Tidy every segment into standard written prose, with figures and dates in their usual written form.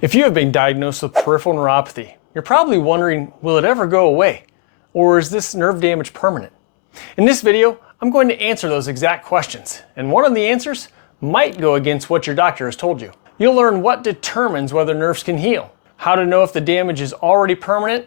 If you have been diagnosed with peripheral neuropathy, you're probably wondering, will it ever go away? Or is this nerve damage permanent? In this video, I'm going to answer those exact questions, and one of the answers might go against what your doctor has told you. You'll learn what determines whether nerves can heal, how to know if the damage is already permanent,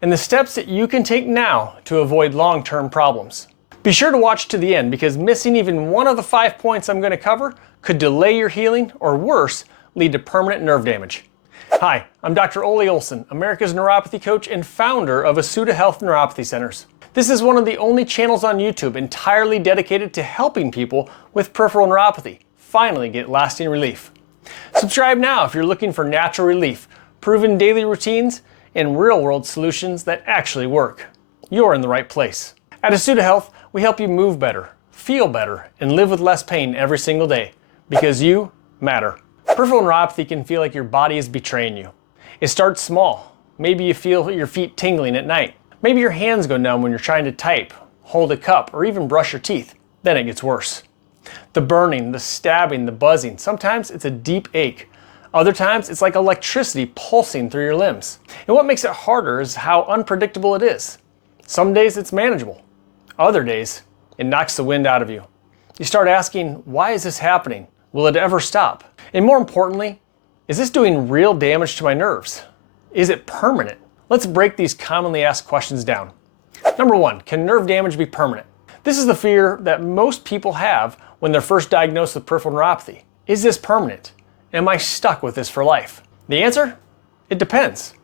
and the steps that you can take now to avoid long-term problems. Be sure to watch to the end, because missing even one of the 5 points I'm going to cover could delay your healing, or worse, lead to permanent nerve damage. Hi, I'm Dr. Ole Olson, America's neuropathy coach and founder of Asuta Health Neuropathy Centers. This is one of the only channels on YouTube entirely dedicated to helping people with peripheral neuropathy finally get lasting relief. Subscribe now if you're looking for natural relief, proven daily routines, and real-world solutions that actually work. You're in the right place. At Asuta Health, we help you move better, feel better, and live with less pain every single day, because you matter. Peripheral neuropathy can feel like your body is betraying you. It starts small. Maybe you feel your feet tingling at night. Maybe your hands go numb when you're trying to type, hold a cup, or even brush your teeth. Then it gets worse. The burning, the stabbing, the buzzing. Sometimes it's a deep ache. Other times it's like electricity pulsing through your limbs. And what makes it harder is how unpredictable it is. Some days it's manageable. Other days, it knocks the wind out of you. You start asking, why is this happening? Will it ever stop? And more importantly, is this doing real damage to my nerves? Is it permanent? Let's break these commonly asked questions down. Number one, can nerve damage be permanent? This is the fear that most people have when they're first diagnosed with peripheral neuropathy. Is this permanent? Am I stuck with this for life? The answer? It depends.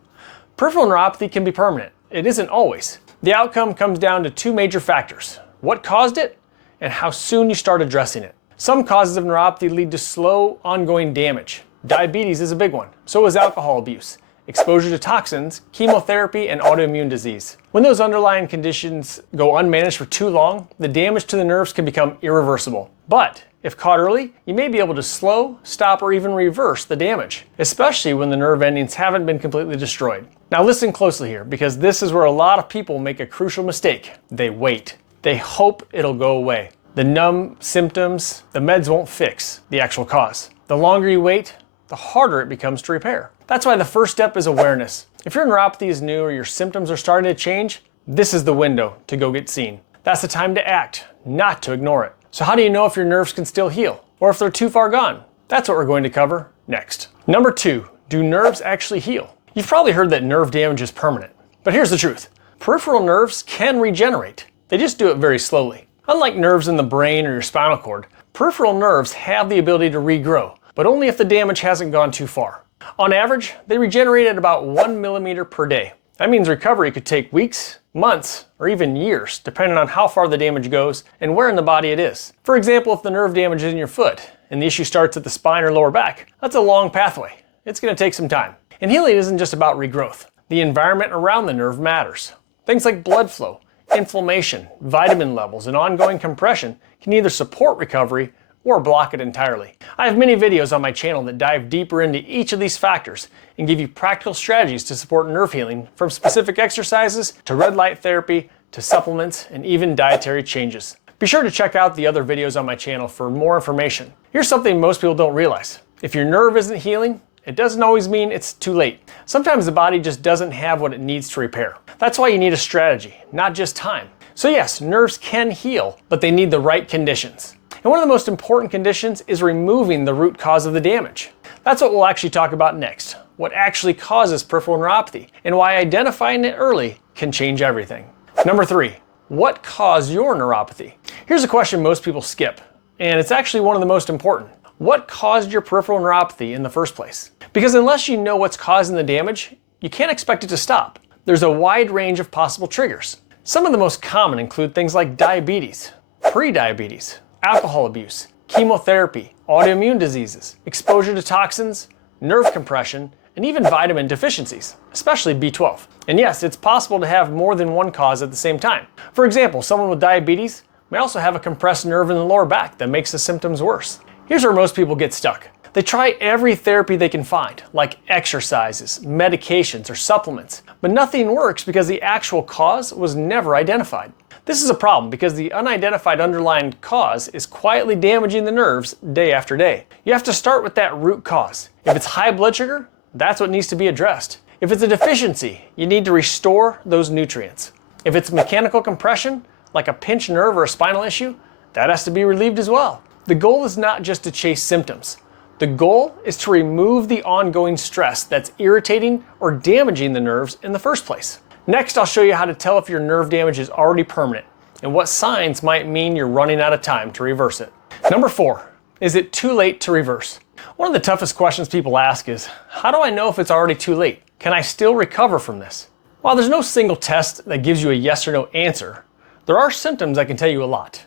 Peripheral neuropathy can be permanent. It isn't always. The outcome comes down to two major factors: what caused it and how soon you start addressing it. Some causes of neuropathy lead to slow, ongoing damage. Diabetes is a big one. So is alcohol abuse, exposure to toxins, chemotherapy, and autoimmune disease. When those underlying conditions go unmanaged for too long, the damage to the nerves can become irreversible. But if caught early, you may be able to slow, stop, or even reverse the damage, especially when the nerve endings haven't been completely destroyed. Now listen closely here, because this is where a lot of people make a crucial mistake. They wait. They hope it'll go away. The numb symptoms, the meds won't fix the actual cause. The longer you wait, the harder it becomes to repair. That's why the first step is awareness. If your neuropathy is new or your symptoms are starting to change, this is the window to go get seen. That's the time to act, not to ignore it. So how do you know if your nerves can still heal, or if they're too far gone? That's what we're going to cover next. Number two, do nerves actually heal? You've probably heard that nerve damage is permanent, but here's the truth. Peripheral nerves can regenerate. They just do it very slowly. Unlike nerves in the brain or your spinal cord, peripheral nerves have the ability to regrow, but only if the damage hasn't gone too far. On average, they regenerate at about 1 millimeter per day. That means recovery could take weeks, months, or even years, depending on how far the damage goes and where in the body it is. For example, if the nerve damage is in your foot and the issue starts at the spine or lower back, that's a long pathway. It's going to take some time. And healing isn't just about regrowth. The environment around the nerve matters. Things like blood flow, inflammation, vitamin levels, and ongoing compression can either support recovery or block it entirely. I have many videos on my channel that dive deeper into each of these factors and give you practical strategies to support nerve healing, from specific exercises to red light therapy to supplements and even dietary changes. Be sure to check out the other videos on my channel for more information. Here's something most people don't realize. If your nerve isn't healing, it doesn't always mean it's too late. Sometimes the body just doesn't have what it needs to repair. That's why you need a strategy, not just time. So yes, nerves can heal, but they need the right conditions. And one of the most important conditions is removing the root cause of the damage. That's what we'll actually talk about next, what actually causes peripheral neuropathy, and why identifying it early can change everything. Number three, what caused your neuropathy? Here's a question most people skip, and it's actually one of the most important. What caused your peripheral neuropathy in the first place? Because unless you know what's causing the damage, you can't expect it to stop. There's a wide range of possible triggers. Some of the most common include things like diabetes, pre-diabetes, alcohol abuse, chemotherapy, autoimmune diseases, exposure to toxins, nerve compression, and even vitamin deficiencies, especially B12. And yes, it's possible to have more than one cause at the same time. For example, someone with diabetes may also have a compressed nerve in the lower back that makes the symptoms worse. Here's where most people get stuck. They try every therapy they can find, like exercises, medications, or supplements, but nothing works because the actual cause was never identified. This is a problem because the unidentified underlying cause is quietly damaging the nerves day after day. You have to start with that root cause. If it's high blood sugar, that's what needs to be addressed. If it's a deficiency, you need to restore those nutrients. If it's mechanical compression, like a pinched nerve or a spinal issue, that has to be relieved as well. The goal is not just to chase symptoms. The goal is to remove the ongoing stress that's irritating or damaging the nerves in the first place. Next, I'll show you how to tell if your nerve damage is already permanent and what signs might mean you're running out of time to reverse it. Number 4, is it too late to reverse? One of the toughest questions people ask is, how do I know if it's already too late? Can I still recover from this? While there's no single test that gives you a yes or no answer, there are symptoms that can tell you a lot.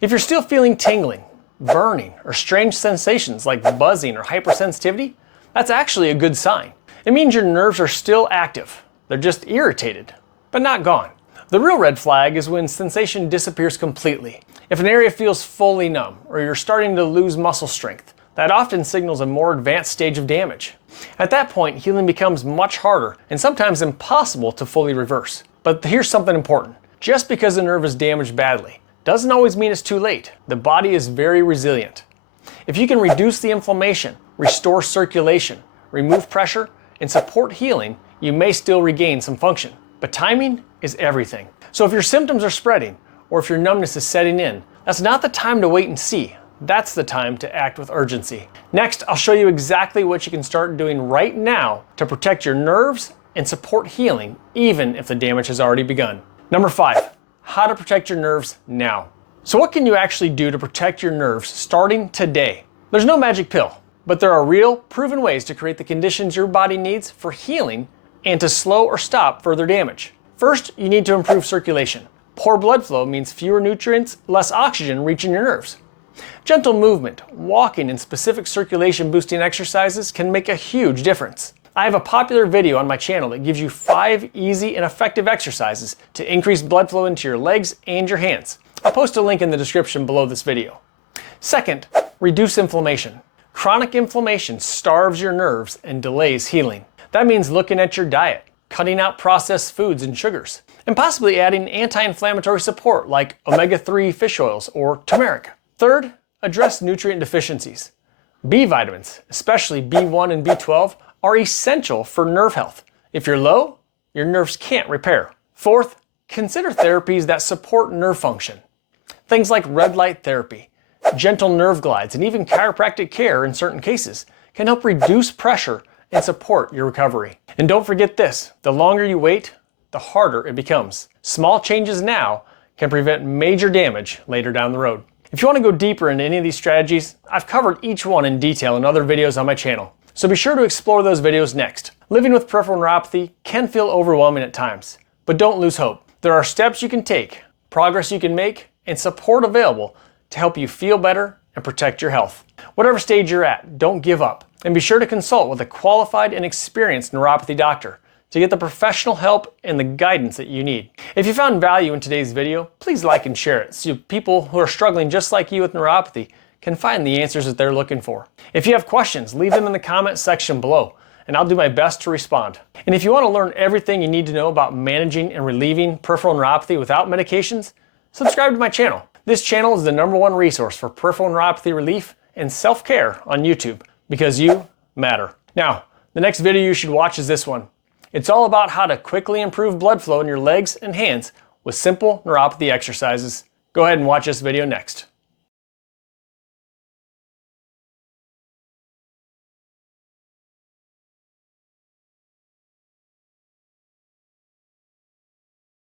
If you're still feeling tingling, burning, or strange sensations like buzzing or hypersensitivity, that's actually a good sign. It means your nerves are still active. They're just irritated, but not gone. The real red flag is when sensation disappears completely. If an area feels fully numb, or you're starting to lose muscle strength, that often signals a more advanced stage of damage. At that point, healing becomes much harder and sometimes impossible to fully reverse. But here's something important. Just because the nerve is damaged badly doesn't always mean it's too late. The body is very resilient. If you can reduce the inflammation, restore circulation, remove pressure, and support healing, you may still regain some function. But timing is everything. So if your symptoms are spreading, or if your numbness is setting in, that's not the time to wait and see. That's the time to act with urgency. Next, I'll show you exactly what you can start doing right now to protect your nerves and support healing, even if the damage has already begun. Number 5, how to protect your nerves now. So what can you actually do to protect your nerves starting today? There's no magic pill, but there are real, proven ways to create the conditions your body needs for healing and to slow or stop further damage. First, you need to improve circulation. Poor blood flow means fewer nutrients, less oxygen reaching your nerves. Gentle movement, walking, and specific circulation boosting exercises can make a huge difference. I have a popular video on my channel that gives you 5 easy and effective exercises to increase blood flow into your legs and your hands. I'll post a link in the description below this video. Second, reduce inflammation. Chronic inflammation starves your nerves and delays healing. That means looking at your diet, cutting out processed foods and sugars, and possibly adding anti-inflammatory support like omega-3 fish oils or turmeric. Third, address nutrient deficiencies. B vitamins, especially B1 and B12, are essential for nerve health. If you're low, your nerves can't repair. Fourth, consider therapies that support nerve function. Things like red light therapy, gentle nerve glides, and even chiropractic care in certain cases can help reduce pressure and support your recovery. And don't forget this, the longer you wait, the harder it becomes. Small changes now can prevent major damage later down the road. If you want to go deeper into any of these strategies, I've covered each one in detail in other videos on my channel, so be sure to explore those videos next. Living with peripheral neuropathy can feel overwhelming at times, but don't lose hope. There are steps you can take, progress you can make, and support available to help you feel better and protect your health. Whatever stage you're at, don't give up, and be sure to consult with a qualified and experienced neuropathy doctor to get the professional help and the guidance that you need. If you found value in today's video, please like and share it so people who are struggling just like you with neuropathy can find the answers that they're looking for. If you have questions, leave them in the comment section below, and I'll do my best to respond. And if you want to learn everything you need to know about managing and relieving peripheral neuropathy without medications, subscribe to my channel. This channel is the #1 resource for peripheral neuropathy relief and self-care on YouTube, because you matter. Now, the next video you should watch is this one. It's all about how to quickly improve blood flow in your legs and hands with simple neuropathy exercises. Go ahead and watch this video next.